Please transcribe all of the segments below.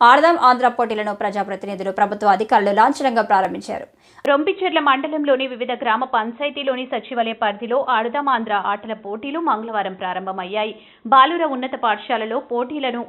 ఆర్దం ఆంధ్ర పోటీలను ప్రజాప్రతినిధులు ప్రభుత్వ అధికారులు లాంఛనంగా ప్రారంభించారు. రొంపిచెర్ల మండలంలోని వివిధ గ్రామ పంచాయతీలోని సచివాలయ పరిధిలో ఆడుదామాంధ్ర ఆటల పోటీలు మంగళవారం ప్రారంభమయ్యాయి. బాలుర ఉన్నత పాఠశాలలో పోటీలను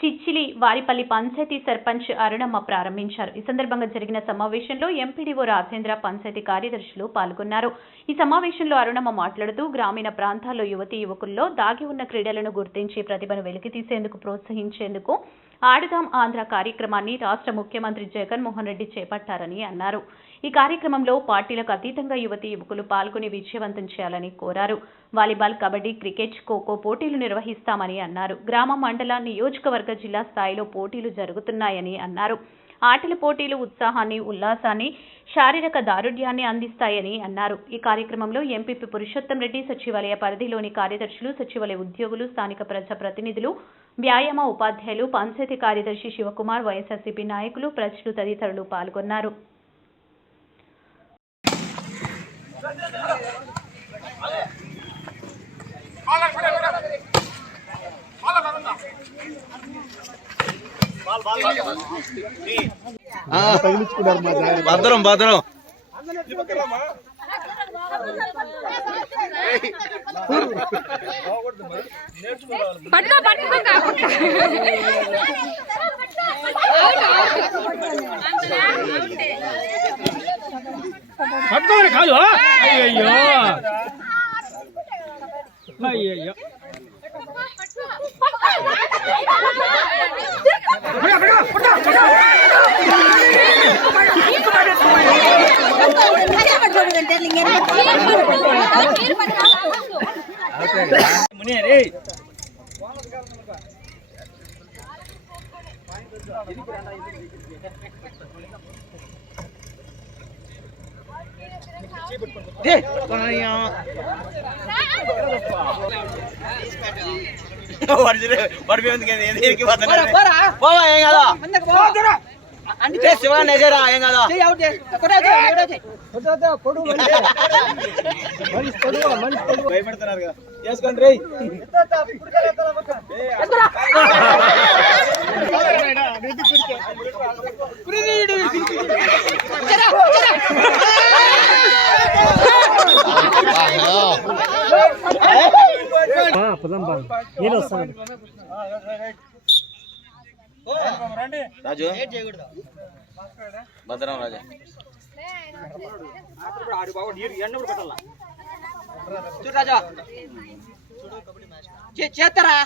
చిచ్చిలి వారిపల్లి పంచాయతీ సర్పంచ్ అరుణమ్మ ప్రారంభించారు. ఈ సందర్భంగా జరిగిన సమావేశంలో ఎంపీడీఓ రాజేంద్ర పంచాయతీ కార్యదర్శులు పాల్గొన్నారు. ఈ సమావేశంలో అరుణమ్మ మాట్లాడుతూ గ్రామీణ ప్రాంతాల్లో యువతీ యువకుల్లో దాగి ఉన్న క్రీడలను గుర్తించి ప్రతిభను వెలికితీసేందుకు ప్రోత్సహించేందుకు ఆడదాం ఆంధ్ర కార్యక్రమాన్ని రాష్ట్ర ముఖ్యమంత్రి జగన్మోహన్ రెడ్డి చేపట్టారని అన్నారు. ఈ కార్యక్రమంలో పార్టీలకు అతీతంగా యువతీ యువకులు పాల్గొని విజయవంతం చేయాలని కోరారు. వాలీబాల్ కబడ్డీ క్రికెట్ ఖోఖో పోటీలు నిర్వహిస్తామని అన్నారు. గ్రామ మండల నియోజకవర్గ జిల్లా స్థాయిలో పోటీలు జరుగుతున్నాయని అన్నారు. ఆటల పోటీలు ఉత్సాహాన్ని ఉల్లాసాన్ని శారీరక దారుఢ్యాన్ని అందిస్తాయని అన్నారు. ఈ కార్యక్రమంలో ఎంపీపీ పురుషోత్తం రెడ్డి సచివాలయ పరిధిలోని కార్యదర్శులు సచివాలయ ఉద్యోగులు స్థానిక ప్రజా ప్రతినిధులు వ్యాయామ ఉపాధ్యాయులు పంచాయతీ కార్యదర్శి శివకుమార్ వైఎస్ఆర్సీపీ నాయకులు ప్రజలు తదితరులు పాల్గొన్నారు. భద్రం భద్రం. పట్టుకో పట్టుకో పట్టుకోవాలి కాదు అయ్యయ్యో. అయ్యయ్యో. வருஷம் வருஷம் போவா எங்க ఏ శివ నేజరా ఏం కదా భయపెడుతున్నారు కదా. చేసుకోండి రే? నేను వస్తాను రాజు. భద్రం రాజు. చూడరాజా చేస్తారా?